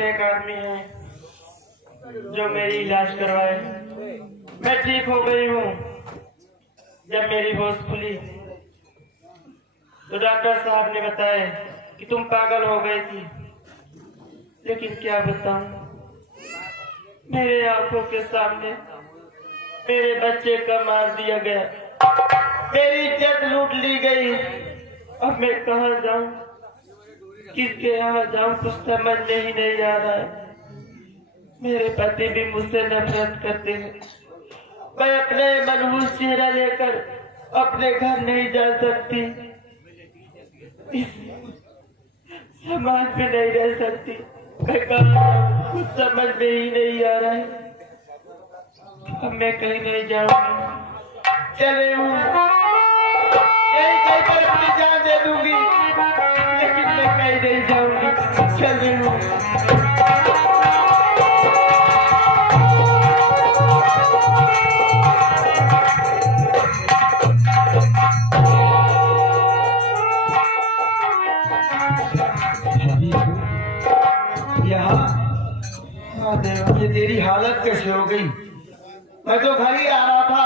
एक आदमी है जो मेरी इलाज करवाए। मैं ठीक हो गई हूँ। जब मेरी होश खुली तो डॉक्टर साहब ने बताया कि तुम पागल हो गई थी। लेकिन क्या बताऊं, मेरे आंखों के सामने मेरे बच्चे का मार दिया गया, मेरी इज्जत लूट ली गई। अब मैं कहाँ जाऊं, किसके यहाँ जाऊं, कुछ समझ में ही नहीं आ रहा है। मेरे पति भी मुझसे नफरत करते हैं। मैं अपने मनहूस चेहरा लेकर अपने घर नहीं जा सकती, इस समाज में नहीं रह सकती। मैं कुछ समझ में ही नहीं आ रहा है। अब मैं कहीं नहीं जाऊंगी, चले हूँ यही कहकर अपनी जान दे दूंगी, लेकिन मैं कहीं नहीं जाऊंगी, चले हूँ। ये तेरी हालत कैसे हो गई? मैं तो घर ही आ रहा था,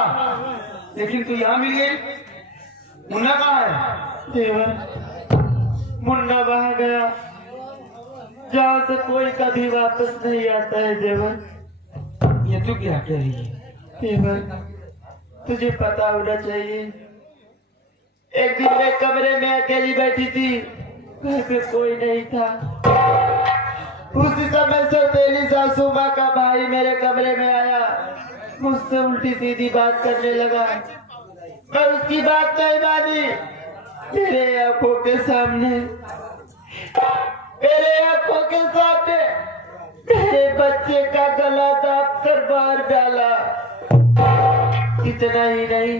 लेकिन तू यहाँ मिल गई। मुन्ना कहाँ है? देवर, मुन्ना वहां गया जहाँ से कोई कभी वापस नहीं आता है। देवर, ये तू क्या कह रही है? देवर, तुझे पता होना चाहिए। एक दिन मैं कमरे में अकेली बैठी थी, घर पे कोई नहीं था। उसी समय सौतेली सासू माँ का भाई मेरे कमरे में आया, मुझसे उल्टी सीधी बात करने लगा। मैं उसकी बात नहीं मानी। मेरे आंखों के सामने मेरे बच्चे का गला दाब कर मार डाला। इतना ही नहीं,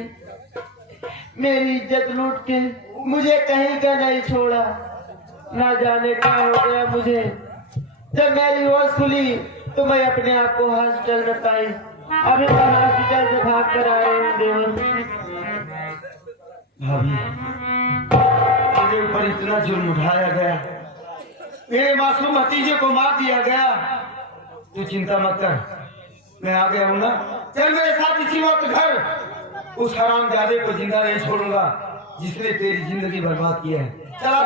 मेरी इज्जत लूट के मुझे कहीं का नहीं छोड़ा। ना जाने क्या हो गया मुझे। जब मेरी होश खुली तो मैं अपने आप को हॉस्पिटल में पाई। अभी मैं हॉस्पिटल से भाग कर आए हूँ। देवर, भाभी, मेरे ऊपर इतना जुर्म उठाया गया, मेरे मासूम भतीजे को मार दिया गया। तू चिंता मत कर, मैं आ गया हूँ ना। चल मेरे साथ इसी वक्त घर। उस हरामजादे को जिंदा नहीं छोड़ूंगा जिसने तेरी जिंदगी बर्बाद किया है। चला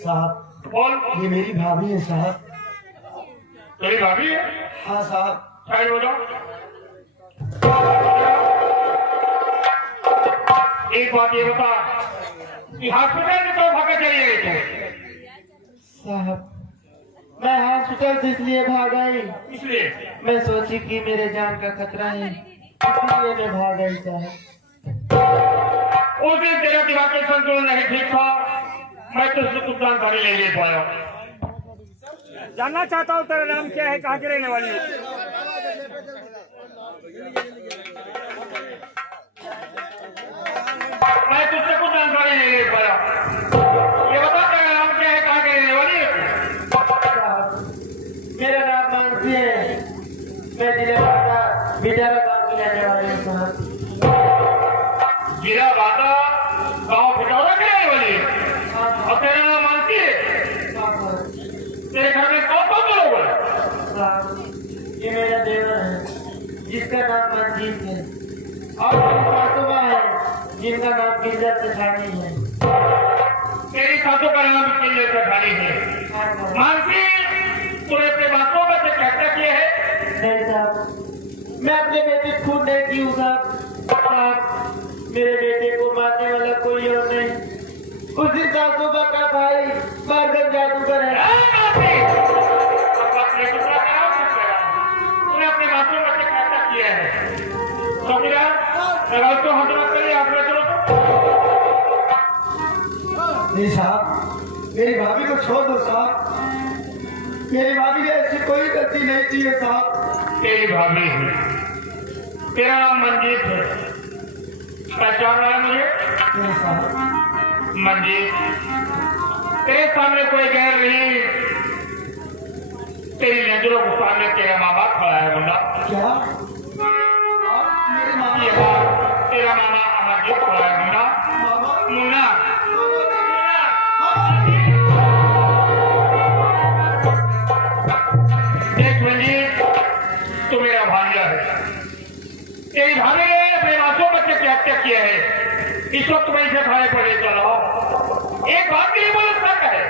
साहब, बोल। ये मेरी भाभी है साहब। तेरी भाभी है? हाँ साहब। साइड हो जाओ। एक बात ये बता कि हॉस्पिटल में तो भाग चली गई तू? साहब, मैं हॉस्पिटल से इसलिए भाग आई, इसलिए मैं सोची कि मेरे जान का खतरा है, इसलिए मैं भाग आई। साहब, उस दिन तेरा दिमाग के संतुलन नहीं ठीक था, मैं तुझसे कुछ जानकारी नहीं ले पाया। जानना चाहता हूँ तेरा नाम क्या है, कहाँ की रहने वाली है? मैं तुझसे कुछ जानकारी नहीं ले पाया। ये बता तेरा नाम क्या है, कहाँ की रहने वाली है? मेरा नाम मानसी है, मैं बिटारा गाँव की रहने वाली हूँ। गिरावादा गाँव बिटारा की रहने वाली है? और तेरा नाम मानसी है? तेरे घर में कौन कौन लोग हैं? ये मेरा देवर है जिसका नाम मंजीत है, और मेरी सासू माँ है जिनका नाम किंजर सेठानी है। तेरी सासू का नाम किंजर सेठानी है। मानसी, तूने अपने बातों में से क्या क्या किया है? नहीं साहब, मैं अपने बेटे को खून नहीं की हूँ साहब। मेरे बेटे को मारने वाला कोई और नहीं, उस दिन सासू का भाई मारकर जादूगर है। तूने अपने बातों में से क्या क्या किया है? तो हजरत करिए, आप नहीं साहब, मेरी भाभी को छोड़ दो साहब। मेरी भाभी ने ऐसी कोई गलती नहीं की है साहब। तेरी भाभी है, तेरा नाम मंजीत है, पहचान रहा है मंजीत, तेरे सामने कोई गैर नहीं, तेरी नजरों के सामने तेरा माँ बाप खड़ा है मुन्ना। क्या? मेरे मामा? ये बात तेरा मामा अमरजीत खड़ा है मुन्ना। मुन्ना, देख मंजीत, तू मेरा भांजा है। तेरी भाभी ने अपने मासूम बच्चे की हत्या की है। इस वक्त मैं इसे थाने पर ले चला हूं। एक बात के लिए बोले सच है।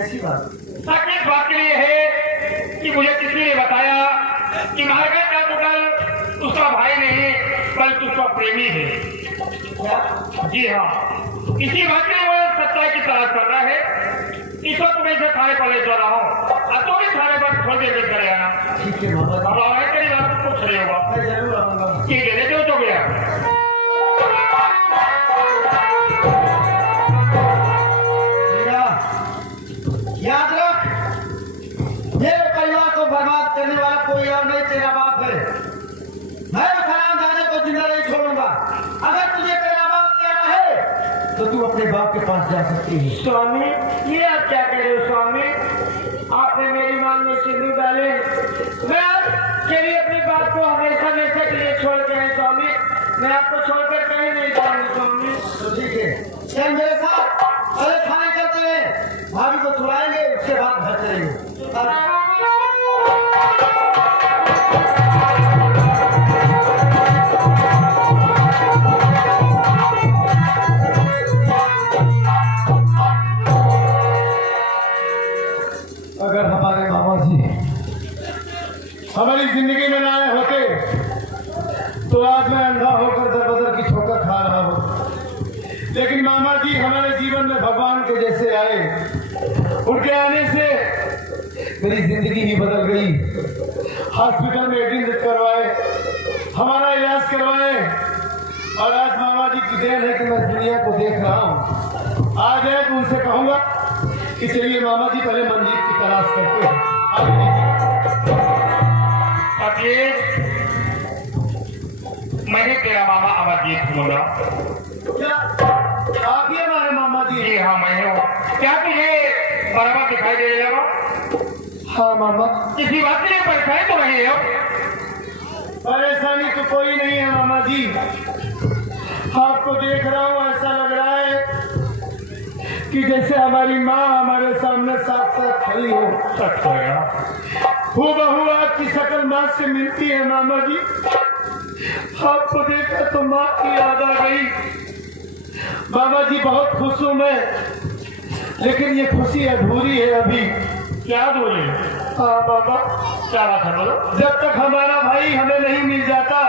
ऐसी बात? सच इस बात के लिए है कि मुझे किसी ने बताया कि मार्केट का टोटल उसका भाई नहीं बल्कि उसका प्रेमी है। क्या? जी हाँ, इसी बात के लिए वो सच्चाई की तलाश कर रहा है। इस वक्त मैं इसे थाने पर ले चला हूँ। अब तो भी थाने पर थोड़ी देर में चले आना। ठीक है मामा जी। अब आगे तेरी बात कुछ नहीं होगा। मैं जरूर आऊंगा। ठीक है, देखो तो गया। बेटा, याद रख, मेरे परिवार को बर्बाद करने वाला कोई और नहीं, तेरा बाप है। मैं उस हरामजादे को जिंदा नहीं छोड़ूंगा। अगर तुझे तेरा बाप कहना है तो तू अपने बाप के पास जा सकती है। स्वामी, ये आप क्या कह रहे हो स्वामी? आपने मेरी मांग में सिंदूर डाले, मैं आपके लिए अपनी बात को हमेशा हमेशा के लिए छोड़ के हैं स्वामी। मैं आपको छोड़कर कहीं नहीं जाऊंगी स्वामी। तो ठीक है, चल मेरे साथ, अरे थाने चलते हैं, भाभी को छुड़ाएंगे, उसके बाद घर चलेंगे। अगर हमारे मामा जी हमारी जिंदगी में ना आए होते तो आज मैं अंधा होकर दर बदर की ठोकर खा रहा हूँ। लेकिन मामा जी हमारे जीवन में भगवान के जैसे आए, उनके आने से मेरी जिंदगी ही बदल गई। हॉस्पिटल में एडमिट करवाए, हमारा इलाज करवाए, और आज मामा जी की देन है कि मैं दुनिया को देख रहा हूँ। आज है तो उनसे कहूंगा कि चलिए मामा जी पहले मंजीत की तलाश करते हैं। मैं ही तेरा मामा अमरजीत हूँ ना। क्या आप ही हमारे मामा जी? जी हाँ, मैं हूँ। क्या तुझे बराबर दिखाई दे रहा हो? हाँ मामा। किसी बात के लिए परेशानी तो नहीं हो? परेशानी तो कोई नहीं है मामा जी। आपको देख रहा हूँ, ऐसा लग रहा है कि जैसे हमारी माँ हमारे सामने साथ साथ खड़ी हो। सच हो गया। हूबहू आपकी शक्ल माँ से मिलती है मामा जी। आपको देखा तो माँ की याद आ गई। मामा जी बहुत खुश हूँ मैं, लेकिन ये खुशी अधूरी है अभी। क्या अधूरी? हाँ मामा। क्या बात है, बोलो। जब तक हमारा भाई हमें नहीं मिल जाता,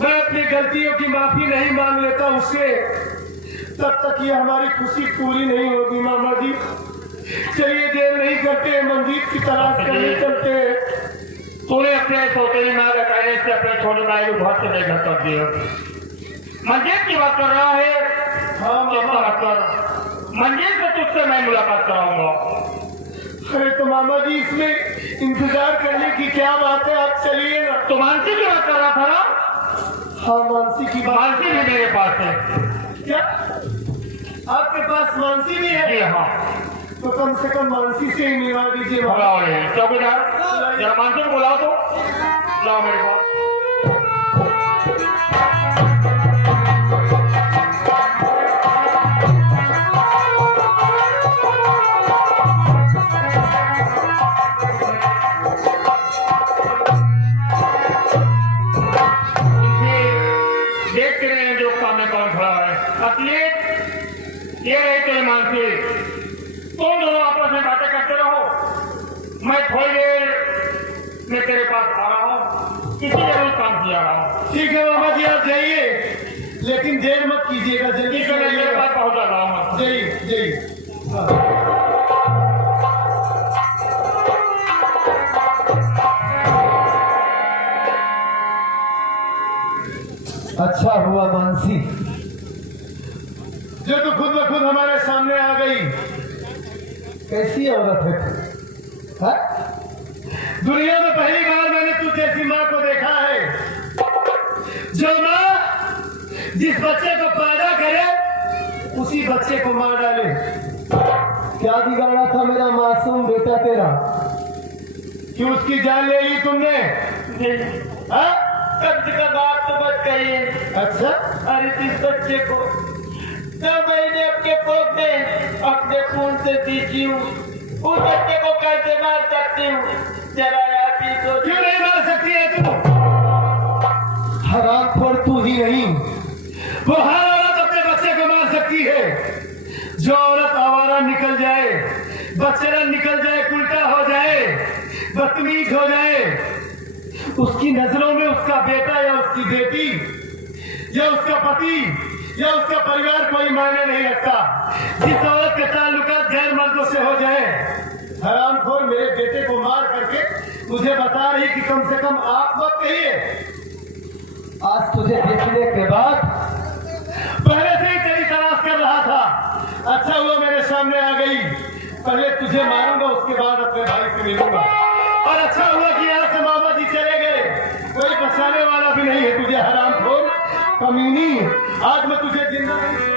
मैं अपनी गलतियों की माफी नहीं मांग लेता उससे, तब तक ये हमारी खुशी पूरी नहीं होगी मामा जी। चलिए देर नहीं करते, मंजीत की तलाश करने चलते हैं। तूने अपने सौतेली माँ का कहने से अपने छोटे भाई को बहुत से बेघर कर दिया। मंजीत की बात कर रहा है? हाँ मामा। मंजीत से तुझसे मैं मुलाकात कराऊंगा। अरे तो मामा जी इसमें इंतजार करने की क्या बात है, आप चलिए ना। तो मानसी की बात कर रहा था ना? हाँ मानसी की बात। मानसी भी मेरे पास है। क्या आपके पास मानसी भी है? जी हाँ। तो कम से कम मानसी से ही मिलवा दीजिए। बुलाओ ये चौकीदार, जरा मानसी को बुलाओ तो। लाओ मेरे पास। देखते रहे जो सामने कौन खड़ा है। असलियत ये रही तेरी मानसी, तुम दोनों आपस में बातें करते रहो। मैं थोड़ी देर में तेरे पास आ रहा हूँ, किसी जरूर काम किया रहा हूँ। ठीक है मामा जी, आप जाइए, लेकिन देर मत कीजिएगा, जल्दी ठीक से है, मैं तेरे आइएगा। पास पहुँच जा रहा हूँ। जाइए जाइए। हाँ। अच्छा हुआ मानसी जो तो खुद ब खुद हमारे सामने आ गई। कैसी औरत है हा? दुनिया में पहली बार मैंने तुझ जैसी माँ को देखा है, जो माँ जिस बच्चे को पैदा करे उसी बच्चे को मार डाले। क्या बिगाड़ा था मेरा मासूम बेटा तेरा कि उसकी जान ले ली तुमने? हाँ? कम से कम आप तो मत कहिए। अच्छा, अरे जिस बच्चे को 2 महीने अपने कोख में अपने खून से सींची हूँ, उस बच्चे को कैसे मार सकती हूँ? जरा आप ही तो क्यों नहीं मार सकती है तू? हरामखोर तू ही नहीं, वो हर औरत अपने बच्चे को मार सकती है। जो औरत आवारा निकल जाए, बच्चा निकल जाए, उल्टा हो जाए, बदतमीज हो जाए, उसकी नजरों में उसका बेटा या उसकी बेटी या उसका पति या उसका परिवार कोई मायने नहीं रखता। जिस औरत का ताल्लुकात गैर मर्दों से हो जाए, हरामखोर मेरे बेटे को मार करके मुझे बता रही कि कम से कम आप मत कहिए। आज तुझे देखने के बाद पहले से ही तेरी तलाश कर रहा था, अच्छा हुआ मेरे सामने आ गई। पहले तुझे मारूंगा, उसके बाद अपने भाई से मिलूंगा। और अच्छा हुआ कि यहाँ से मामा जी चले गए, कोई बचाने वाला भी नहीं है तुझे, हरामखोर कमीनी। आज मैं तुझे जिंदा नहीं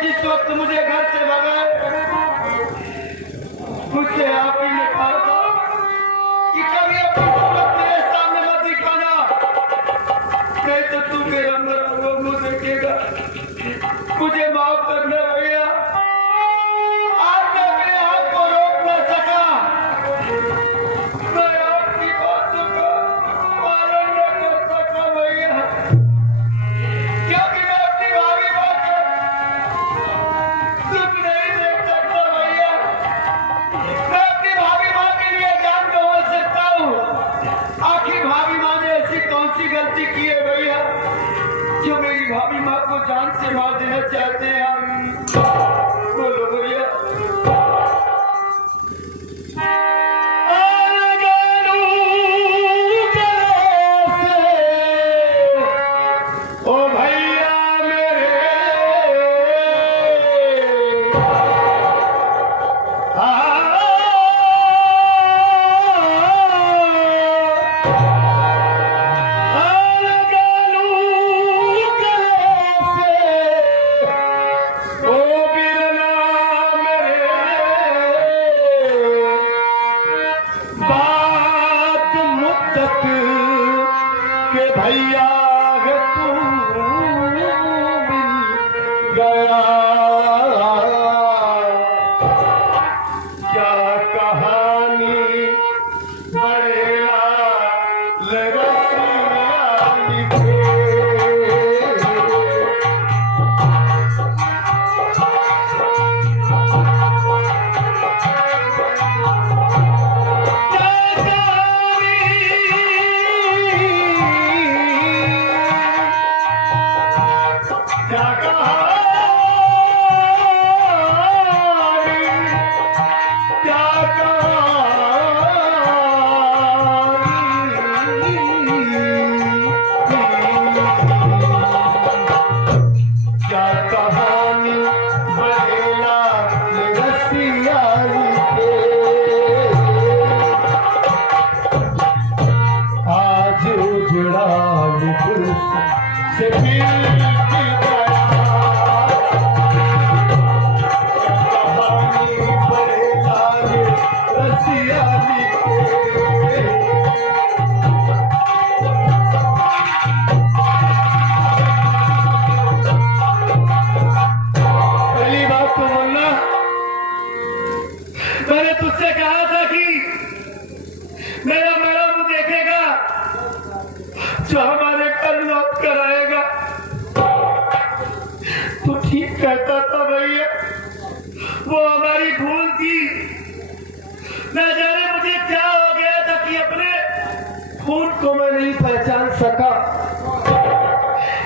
जिस वक्त मुझे घर से भगाए, मुझसे आप ही ने कहा था कि कभी अपनी सूरत मेरे सामने मत दिखाना, नहीं तो तू मेरा मरा हुआ मुंह देखेगा। मुझे माफ करना भैया, आज मैं अपने आप को रोक न सका, मैं आपकी बातों का पालन न कर सका भैया, क्योंकि मैं अपनी भाभी माँ का दुख नहीं देख सकता भैया। मैं अपनी भाभी माँ के लिए जान गंवा सकता हूँ। आखिर भाभी माँ ने ऐसी कौन सी गलती की है भैया जो मेरी भाभी माँ को जान से मार देना चाहते हैं आप? बोलो भैया। ओ भैया मेरे भैया तू मिल गया, क्या कहानी बड़ेला रसिया लिखे। क्या मेरा मैडम देखेगा, जो हमारे घर लौट कर आएगा। तो ठीक कहता था भैया, वो हमारी भूल थी। न जाने मुझे क्या हो गया था कि अपने खून को मैं नहीं पहचान सका।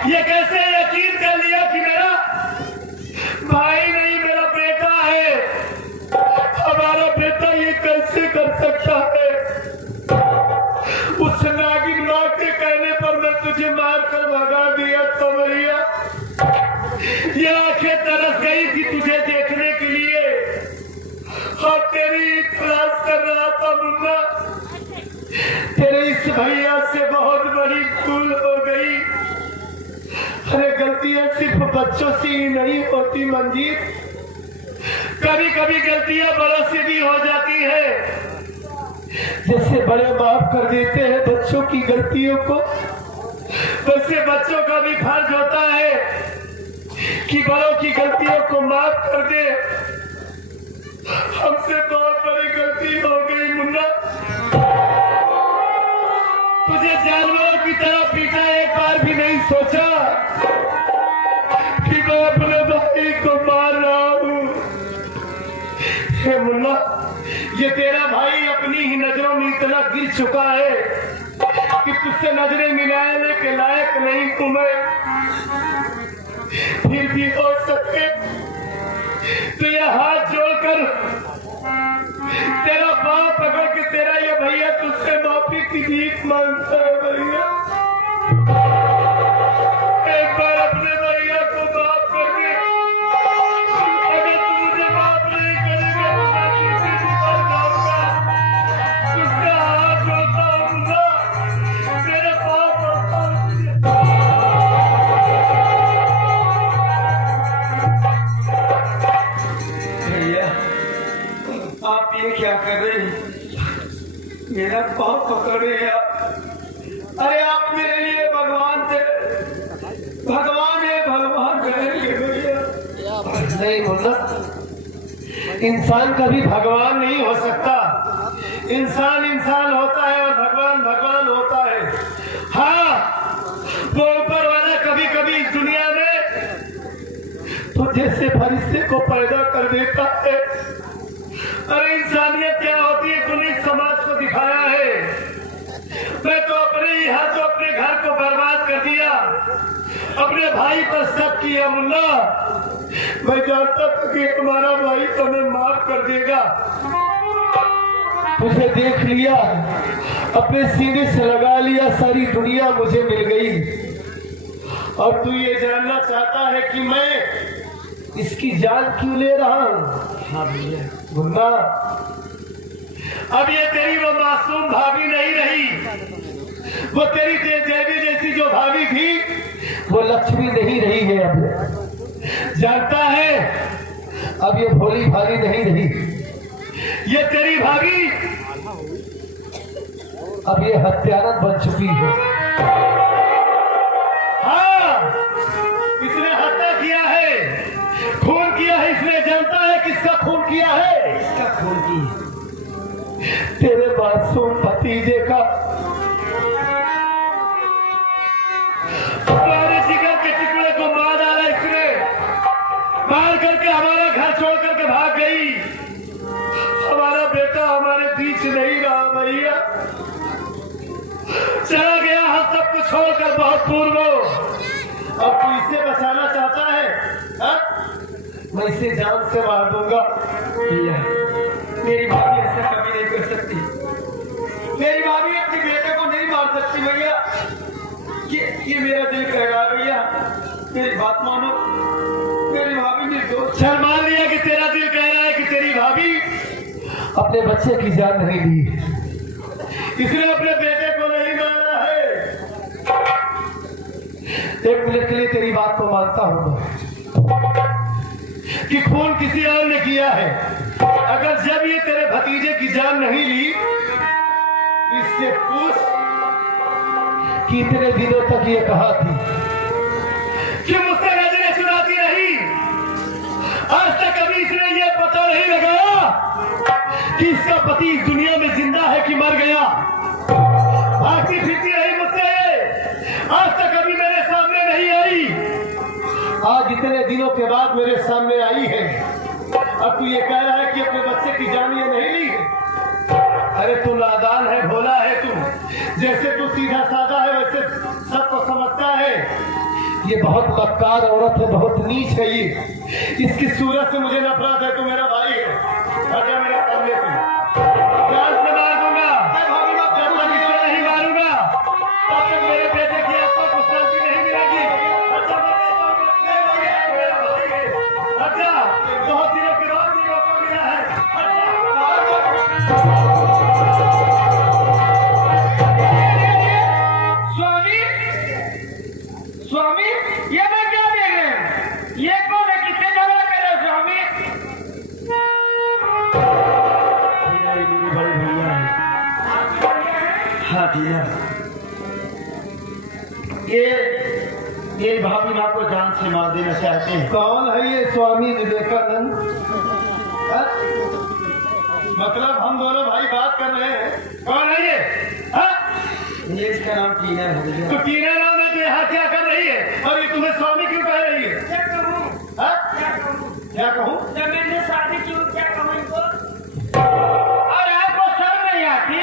ये कैसे यकीन कर लिया कि मेरा भाई नहीं मेरा बेटा है। हमारा बेटा ये कैसे कर सकता है? उस नागिन माँ के कहने पर मैं तुझे मारकर भगा दिया था भैया। ये आंखें तरस गई थी तुझे देखने के लिए और तेरी तलाश कर रहा था मुन्ना। तेरे इस भैया से बहुत बड़ी भूल हो गई। अरे गलतियां सिर्फ बच्चों से ही नहीं होती मंजीत, कभी कभी गलतियां बड़ों से भी हो जाती है। जैसे बड़े माफ कर देते हैं बच्चों की गलतियों को, वैसे बच्चों का भी फर्ज होता है कि बड़ों की गलतियों को माफ कर दे। हमसे बहुत बड़ी गलती हो गई मुन्ना। तुझे जानवरों की तरह पीटा, एक बार भी नहीं सोचा कि मैं अपने भाई को मार रहा हूँ। हे मुन्ना, ये तेरा भाई अपनी ही नजरों में इतना गिर चुका है कि तुझसे नजरें मिलाने के लायक नहीं हूं मैं। फिर भी हो सके तो ये हाथ जोड़कर तेरा पांव पकड़ के तेरा ये भैया तुझसे माफी की भीख मांगता है भैया। एक बार अपने भैया को माफ कर दे। अगर तू मुझे माफ नहीं करेगा तो मैं किसी से मर जाऊंगा। तुझसे हाथ जोड़ता हूँ ना, मेरे पाँव पड़ता हूँ तुझे। भैया आप ये क्या कर रहे हैं? मेरा पाँव पकड़े आप। अरे आप मेरे लिए भगवान थे, भगवान है, भगवान रहेंगे भैया। नहीं मुन्ना, इंसान कभी भगवान नहीं हो सकता। इंसान इंसान होता है और भगवान भगवान होता है। हाँ, वो ऊपर वाला कभी कभी इस दुनिया में तो जैसे फरिश्ते को पैदा कर देता है। अरे इंसानियत क्या होती है तूने इस समाज को दिखाया है। मैं तो अपने ही हाथों अपने घर को बर्बाद कर दिया, अपने भाई पर शक किया मुन्ना। मैं जानता था कि तुम्हारा भाई तुम्हें माफ कर देगा। तुझे देख लिया, अपने सीने से लगा लिया, सारी दुनिया मुझे मिल गई। और तू ये जानना चाहता है कि मैं इसकी जान क्यों ले रहा हूँ? हाँ भैया मुन्ना, अब ये तेरी वो मासूम भाभी नहीं रही। वो तेरी देवी जैसी जो भाभी थी वो लक्ष्मी नहीं रही है। अब जानता है, अब ये भोली भाभी नहीं रही। ये तेरी भाभी अब ये हत्यारा बन चुकी है। हाँ, इसने हत्या किया है, खून किया है। इसने जानता है किसका खून किया है। इसका खून की तेरे मासूम भतीजे का। हमारे जिगर के टुकड़े को मार डाला इसने, मार करके हमारा घर छोड़ करके भाग गई। हमारा बेटा हमारे बीच नहीं रहा भैया, चला गया हम सब कुछ छोड़कर बहुत पूर्व। अब तू इसे बचाना चाहता है? हा? मैं इसे जान से मार दूंगा। भैया मेरी भाभी ऐसा कभी नहीं कर सकती। मेरी भाभी अपने बेटे को नहीं मार सकती भैया। ये मेरा दिल कह रहा है भैया, मेरी बात मानो। मेरी भाभी ने दोस्त चल मान लिया कि तेरा दिल कह रहा है कि तेरी भाभी अपने बच्चे की जान नहीं ली, इसने अपने बेटे को नहीं मारा है। एक मिनट के लिए तेरी बात को मानता हूं कि खून किसी और ने किया है। अगर जब ये तेरे भतीजे की जान नहीं ली, इससे पूछ कि इतने दिनों तक ये कहा थी कि मुझसे नजरें चुराती रही। आज तक अभी इसने ये पता नहीं लगाया कि इसका पति इस दुनिया में जिंदा है कि कि मर गया। भागती फिरती रही मुझसे, आज तक कभी मेरे सामने नहीं आई। आज इतने दिनों के बाद मेरे सामने आई है। अब तू ये कह रहा है कि अपने बच्चे की जान ये नहीं ली। अरे तू नादान है, भोला है तू। जैसे तू सीधा साधा है वैसे सबको समझता है। ये बहुत मक्कार औरत है, बहुत नीच है ये। इसकी सूरत से मुझे नफरत है। तू मेरा भाई है, आजा मेरे सामने से। जान से मार दूंगा, जब तक इसको नहीं मारूंगा तब तक मेरे बेटे की आत्मा को शांति नहीं मिलेगी। अच्छा मेरा भाई है, अच्छा बहुत दिनों के बाद भी मौका मिला है। स्वामी, स्वामी, ये मैं क्या देख रहे हैं? ये कौन है? किससे झगड़ा कर रहे हो स्वामी? मेरे बड़े भैया है। हाँ भैया, ये भाभी माँ को जान से मार देना चाहते हैं। कौन है ये स्वामी विवेकानंद? मतलब हम दोनों भाई बात कर रहे हैं। कौन है ये? ये इसका नाम टीना है। तो टीना नाम है तो यहाँ क्या कर रही है? और ये तुम्हें स्वामी क्यों कह रही है? क्या कहूँ? क्या कहूँ? जब मैंने शादी की, क्या कहूँ इनको? और आपको शर्म नहीं आती?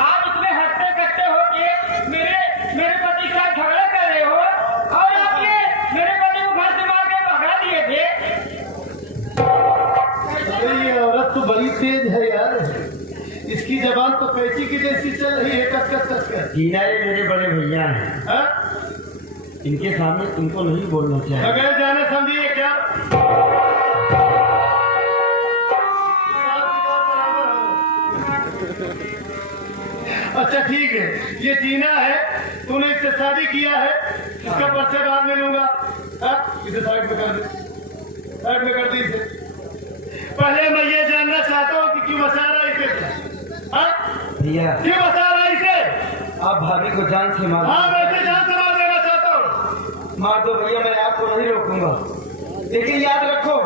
आप इतने हंसते कट्टे हो कि मेरे पति के साथ झगड़ा कर रहे हो, और आपने मेरे पति को घर से मार के भगा दिए थे। ये औरत तो बड़ी तेज है यार। इसकी जबान तो कैची की जैसी चल रही है, कस कस कस कर। टीना ये मेरे बड़े भैया हैं, इनके सामने तुमको नहीं बोलना चाहिए। बगैर जाने समझिए क्या? अच्छा ठीक है, ये टीना है, तूने इससे शादी किया है, इसका पर्चा बाद में लूंगा। इसे साइड में कर दे, साइड में कर दी इसे। पहले मैं ये जानना चाहता हूँ कि क्यों बचा रहा है इसे? भैया क्यों बचा रहा है इसे? आप भाभी को जान से मारो। हाँ, मैं इसे जान से मार देना चाहता हूँ। मार दो भैया, मैं आपको नहीं रोकूंगा, लेकिन याद रखो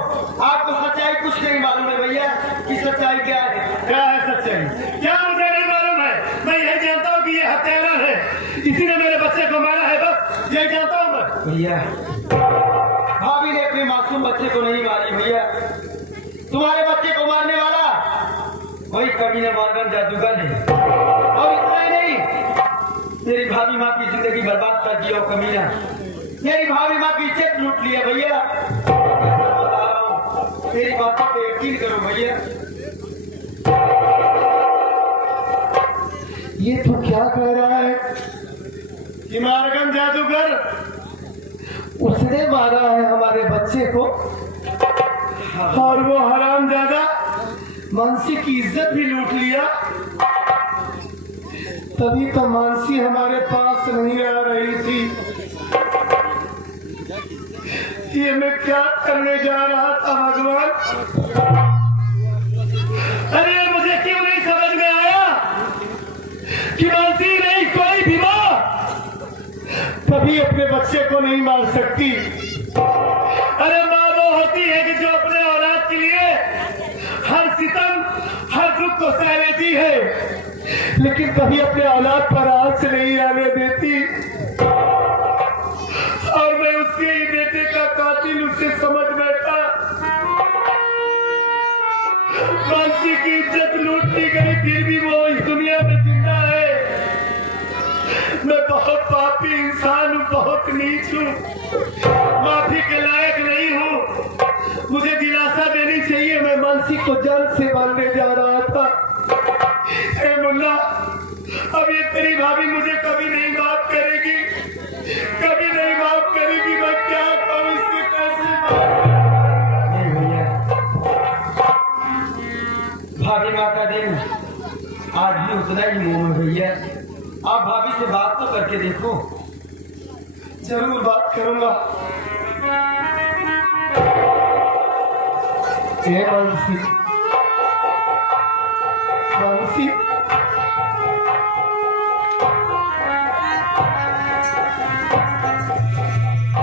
आपको सच्चाई कुछ नहीं मालूम है भैया कि सच्चाई क्या है। क्या है सच्चाई? क्या मुझे नहीं मालूम है। मैं यही जानता हूँ कि ये हत्यारा है, इसी ने मेरे बच्चे को मारा है, बस यही जानता हूँ मैं। भैया भाभी ने अपने मासूम बच्चे को नहीं मारी भैया, तुम्हारे बच्चे को मारने वाला वही कमीना मारकर जादूगर है। और इतना ही नहीं, तेरी भाभी माँ की जिंदगी बर्बाद कर दिया वो कमीना। मेरी भाभी माँ की इज्जत लूट लिया भैया। बता रहा हूँ, तेरी बातों पे यकीन करो भैया। ये तू क्या कह रहा है कि मारगम जादूगर उसने मारा है हमारे बच्चे को, और वो हरामजादा मानसी की इज्जत भी लूट लिया? तभी तो मानसी हमारे पास नहीं आ रही थी। ये मैं क्या करने जा रहा था भगवान? अरे मुझे क्यों नहीं समझ में आया कि मानसी नहीं कोई भी मां कभी अपने बच्चे को नहीं मार सकती। अरे मां वो होती है कि जो अपने औलाद के लिए हर सितम हर दुख को सह लेती है, लेकिन कभी अपने औलाद पर आंच नहीं आने देती। और मैं उसके ही बेटे का कातिल उससे समझ बैठा। मानसी की इज्जत लूट ली गई, फिर भी वो इस दुनिया में जिंदा है। मैं बहुत पापी इंसान हूँ, बहुत नीच हूँ, माफी के लायक नहीं हूँ। मुझे दिलासा देनी चाहिए। मैं मानसी को जान से मारने जा रहा था। ए मुन्ना, अब ये तेरी भाभी मुझे कभी नहीं माफ करेगी, कभी नहीं माफ करेगी। मैं क्या करूँ, इससे कैसे माफ? नहीं भैया, भाभी माँ का दिन आज भी उतना ही मुंह में भैया। आप भाभी से बात तो करके देखो। जरूर बात करूंगा। ए मानसी, मानसी,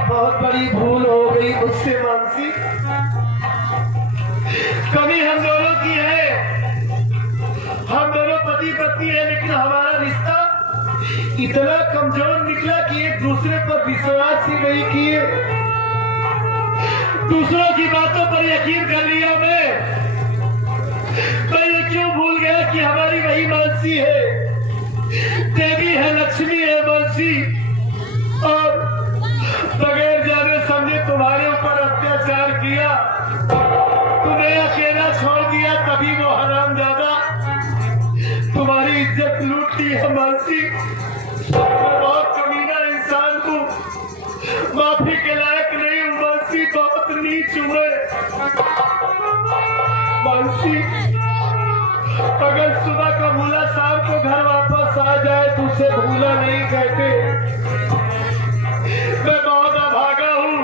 बहुत बड़ी भूल हो गई मुझसे मानसी। कमी हम दोनों की है, हम दोनों पति पत्नी है, हमारा रिश्ता इतना कमजोर निकला कि एक दूसरे पर विश्वास ही नहीं किए, दूसरों की बातों पर यकीन कर लिया। मैं ये क्यों भूल गया कि हमारी वही मानसी है, देवी है, लक्ष्मी है मानसी, और बगैर जाने समझे तुम्हारे ऊपर अत्याचार किया, तुम्हें अकेला छोड़ दिया, तभी वो हरामजादा तुम्हारी इज्जत लूट ली है मानसी। मैं बहुत कमीना इंसान हूँ, माफी के लायक नहीं हूँ मानसी, बहुत नीच हूँ मानसी। अगर सुबह का भूला शाम को घर वापस आ जाए तो उसे भूला नहीं कहते। मैं बहुत अभागा हूँ,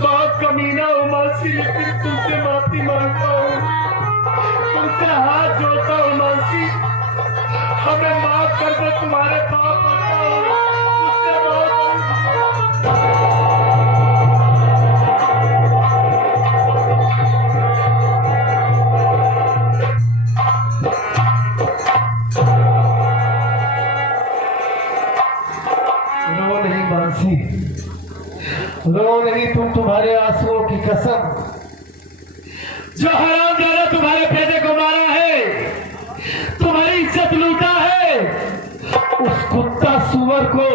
बहुत कमीना हूँ मानसी, लेकिन तुमसे माफी मांगता हूँ, तुमसे हाथ जोड़ता हूँ मानसी, हमें माफ कर दो, तुम्हारे पाँव पड़ता हूँ, मुझसे बहुत रो नहीं तुम, तुम्हारे आंसुओं की कसम, जो हरामजादा तुम्हारे बेटे को मारा है, तुम्हारी इज्जत लूटा है, उस कुत्ता सुअर को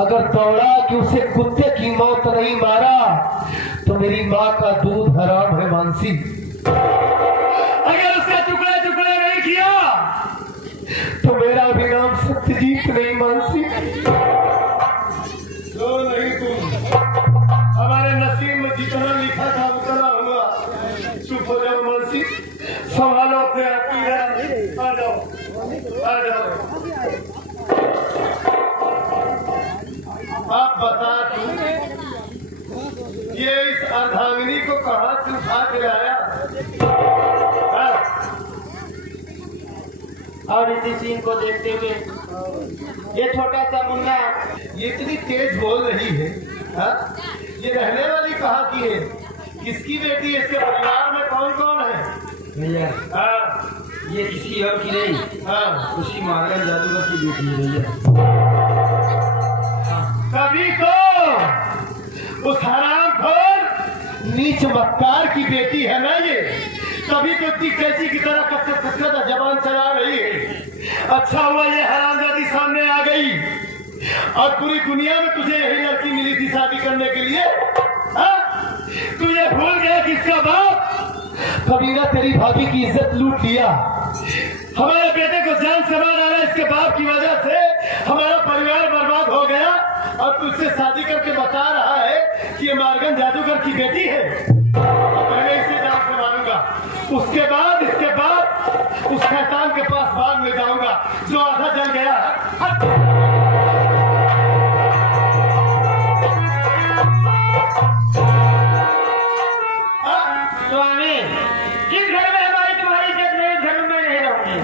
अगर दौड़ा कि उसे कुत्ते की मौत नहीं मारा तो मेरी माँ का दूध हराम है मानसी। अगर उसका टुकड़ा टुकड़ा नहीं किया तो मेरा भी नाम सत्यजीत नहीं मानसी। रो नहीं तुम, हमारे नसीब में जितना लिखा था उतना हुआ, चुप हो जाओ मानसी, संभालो अपने आप की, आ जाओ आ जाओ। आप बता तू ये इस अर्धांगिनी को कहाँ से उठा के लाया? और इसी सीन को देखते हुए ये छोटा सा मुन्ना ये इतनी तेज बोल रही है, हाँ? ये रहने वाली कहाँ की है, किसकी बेटी है, इसके परिवार में कौन कौन है? भैया हाँ ये किसी और की नहीं, हाँ उसी मार्गन जादूगर की बेटी है भैया। कभी तो उस हरामखोर नीच मक्कार की बेटी है ना ये, तभी तो इतनी कैसी की तरह कच्चा जबान चला रही है। अच्छा हुआ ये हरामजादी सामने आ गई, और पूरी दुनिया में तुझे यही लड़की मिली थी शादी करने के लिए, हाँ? तुझे भूल गया किसका बाप कभी ना तेरी भाभी की इज्जत लूट लिया, हमारे बेटे को जान से मार डाला, इसके बाप की वजह से हमारा परिवार बर्बाद हो गया, और तुझसे शादी करके बता रहा है कि ये मार्गन जादूगर की बेटी है। पहले इसे जान से मारूंगा, उसके बाद इसके बाद उस शैतान के पास बाग में जाऊंगा जो आधा जल गया है। स्वामी, जिस घर में हमारी तुम्हारी इज्जत नहीं, उस घर में मैं नहीं रहूंगी।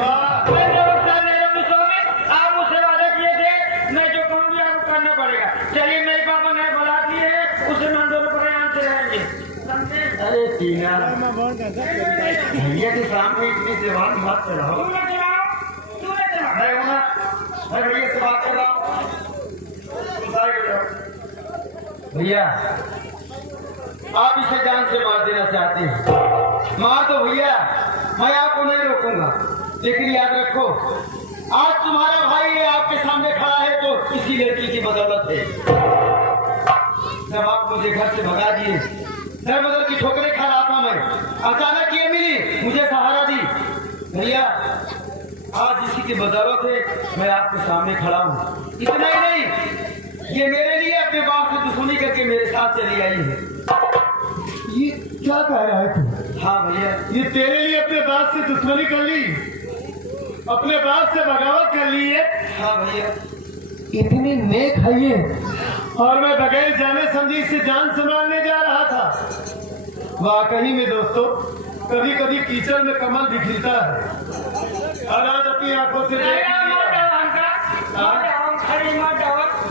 मैं जो रुखसार नहीं रहूंगी स्वामी, आप मुझसे वादा किए थे, मैं जो कहूँगी आपको करना पड़ेगा। चलिए मेरे पापा नए बारात लिए हैं, उससे हम दोनों प्रयाण से रहेंगे, समझे? अरे टीना भैया के सामने इतनी जवान बात कर रहा हूँ, मैं हूँ ना, मैं भैया से बात कर रहा हूँ। भैया आप इसे जान से मार देना चाहते हैं, मार दो भैया, मैं आपको नहीं रोकूंगा, लेकिन याद रखो आज तुम्हारा भाई ये आपके सामने खड़ा है तो इसी लड़की की बदौलत है। जब आप मुझे घर से भगा दिए, दर बदर की ठोकरें खा रहा था मैं, अचानक ये मिली, मुझे सहारा दी। भैया आज इसी की बदौलत है मैं आपके सामने खड़ा हूँ। इतना ही नहीं, ये मेरे लिए अपने बाप से दुश्मनी करके मेरे साथ चली आई है। ये क्या कह रहा है तू? हाँ भैया, ये तेरे लिए अपने बाप से दुश्मनी कर ली, अपने बाप से बगावत कर ली है। हाँ भैया, इतनी नेक है ये, और मैं बगैर जाने समझी इससे जान से मारने जा रहा था। वाकई में दोस्तों, कभी कभी कीचड़ में कमल भी खिलता है, और आज अपनी आंखों से देख लिया।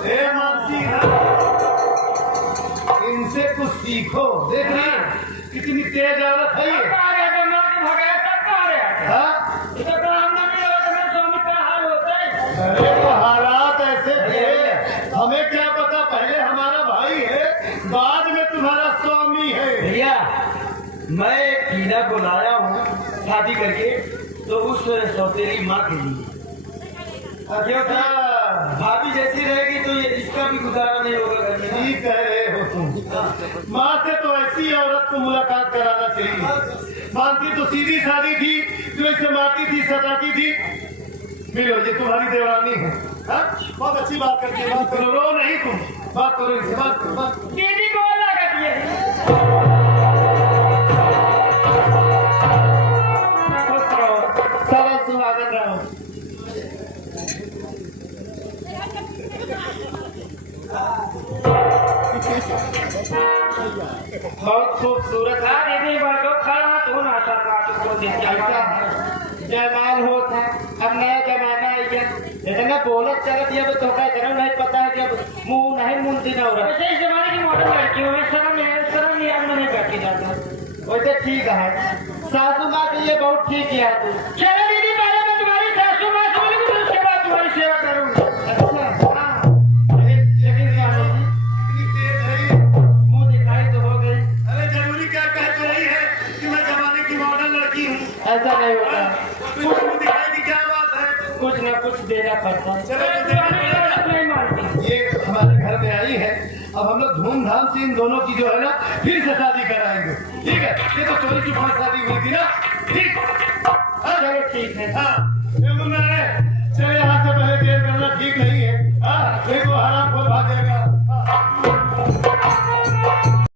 ए मानसी, इनसे कुछ सीखो, देख रही कितनी तेज औरत है ये। हाँ? शादी करके तो उस सौतेली माँ के लिए, क्योंकि भाभी जैसी रहेगी तो ये इसका भी गुजारा नहीं होगा घर में। ठीक कह रहे हो तुम। माँ से तो ऐसी औरत को मुलाकात कराना चाहिए। मानती तो सीधी सादी थी, जो इसे मारती थी, सताती थी। मिलो, ये तुम्हारी देवरानी है। हाँ? बहुत अच्छी बात करती है। बात करो, रो नहीं तुम, बात करो इनसे, बात करो, बात करो। दीदी को लागत ये खुश रहो, सरल सुहागन रहो। बहुत खूबसूरत है दीदी। बड़ो खड़ा तो ना सरकार को देख जाएगा। जयमाल होता है, अब नया जमाना आई है। इतना बोलत चलत ये तो का इतना नहीं पता है कि अब मुंह नहीं मुंती ना हो रहा। वैसे इस जमाने की मॉडर्न लड़कियों में शर्म याद में नहीं बैठी जाता। वैसे ठीक है, सासू माँ के लिए बहुत ठीक किया तू। चलो दीदी, पहले मैं तुम्हारी सासू माँ से मिलूंगी, फिर उसके बाद तुम्हारी सेवा करूंगा। अच्छा, हाँ। लेकिन रानी जी, इतनी तेज है, मुंह दिखाई तो हो गई। अरे जरूरी क्या कह तो रही है कि मैं जमाने की मॉडर्न लड़की हूँ। ऐसा नहीं होता, कुछ मुंह दिखाई की क्या बात है? कुछ न कुछ देना पड़ता है। चलो तो देखो, नहीं मानती। ये हमारे घर में आई है। अब हम लोग धूमधाम से इन दोनों की जो है ना फिर से शादी कराएंगे। ठीक है, ये तो चोरी चुपा शादी हुई थी ना। ठीक, हाँ चलो ठीक है। हाँ।